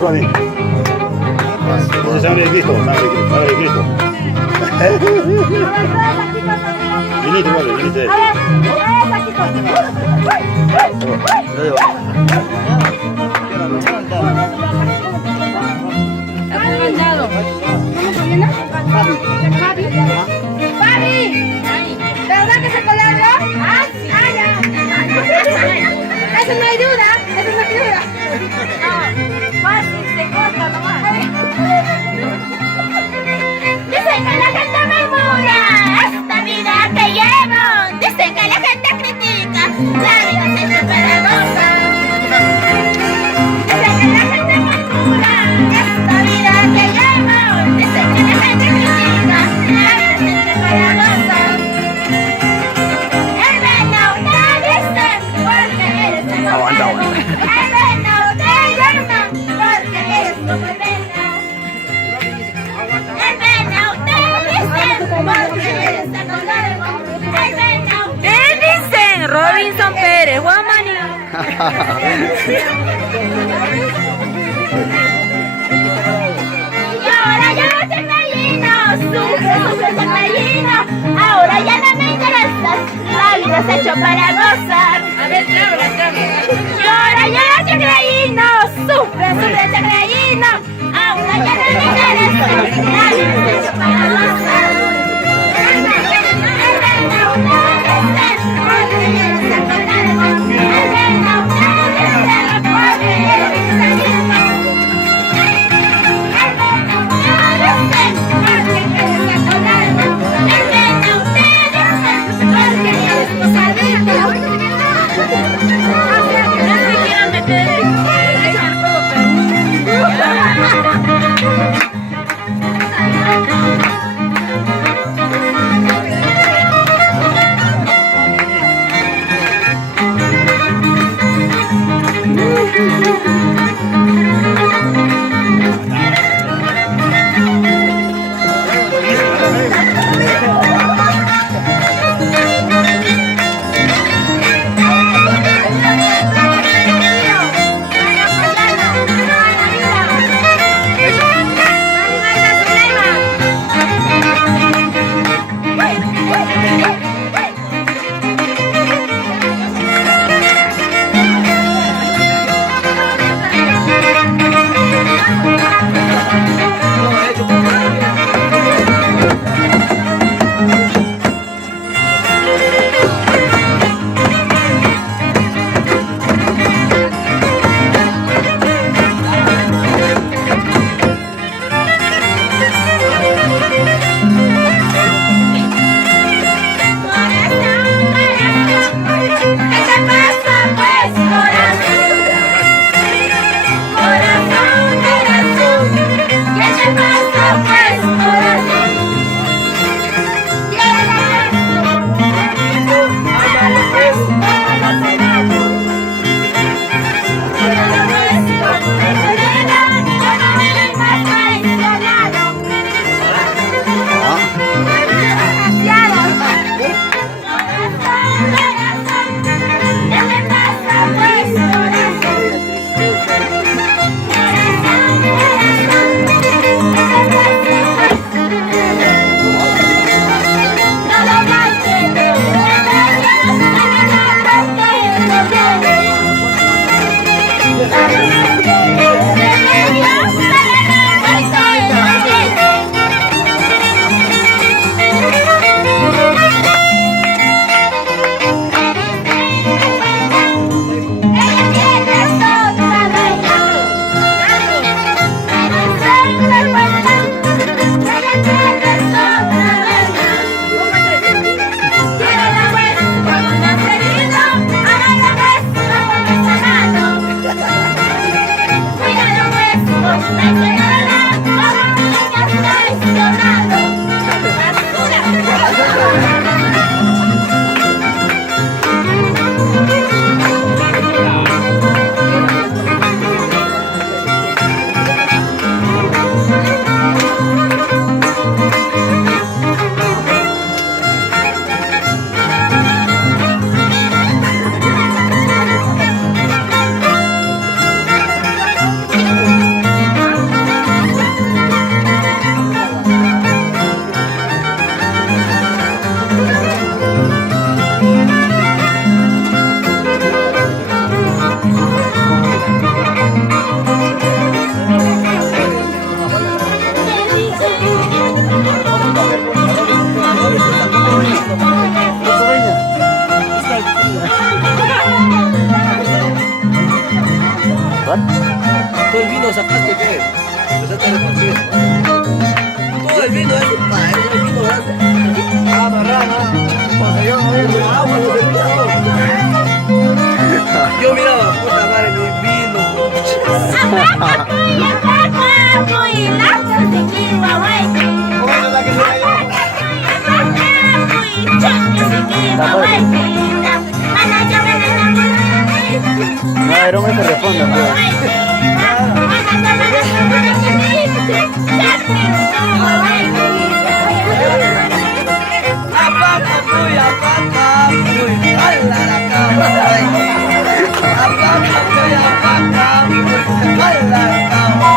Ronnie. Sangre de Cristo, sangre de Cristo. Viniste, vale, viniste. ¡Papi! ¿Verdad que se colgó? ¡Ah, sí! Eso no hay duda, eso no hay duda. No, fácil, se corta nomás. Dicen que la gente murmura esta vida que llevo. Dicen que la gente critica la vida se hecho para gozar. Dicen que la gente murmura esta vida que llevo. Dicen que la gente critica la vida se hecho para gozar. El veneno te dice porque eres el Aguanta. El veneno te llama porque eres como el veneno. ¿Qué dicen? Robinson Pérez, Juan Manuel. Y ahora ya no te gallino, sufre gallino. Ahora ya no me interesas, la vida se ha hecho para gozar. A ver, trábala. Y ahora ya no te gallino, sufre gallino. Ahora ya no me interesas, la vida se ha hecho para gozar. ¿What? Todo el vino sacaste, ¿qué? Empezaste a repartir. Todo el vino es para el vino grande. Ah, marrana. Cuando yo no veo Agua no servía. Yo miraba, puta madre, mi vino. ¿Cómo es la que se cayó? No, era un que responde, Apaga, muy, ala la cama. Apaga, muy, ala la cama.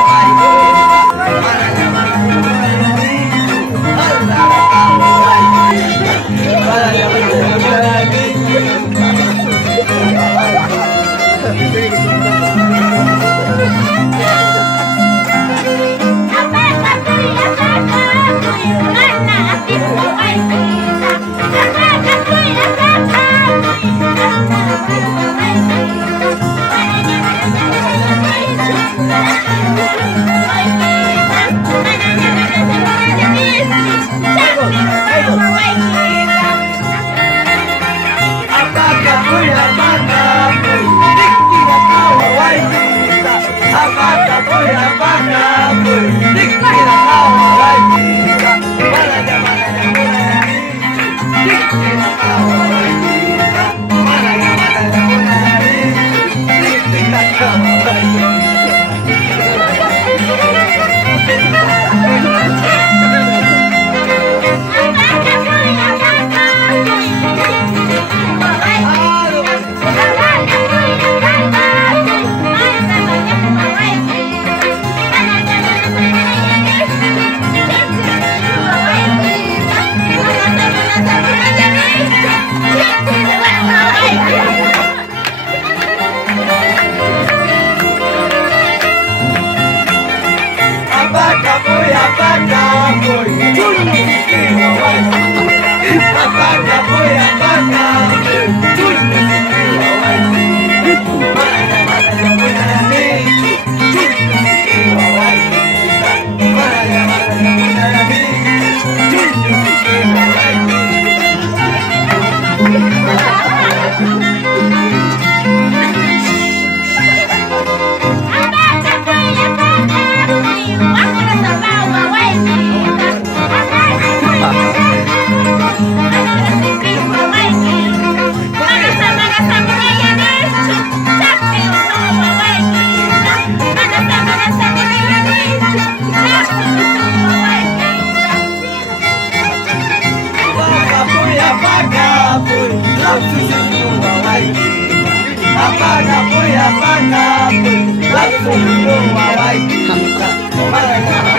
Apaga, voy, apaga, voy,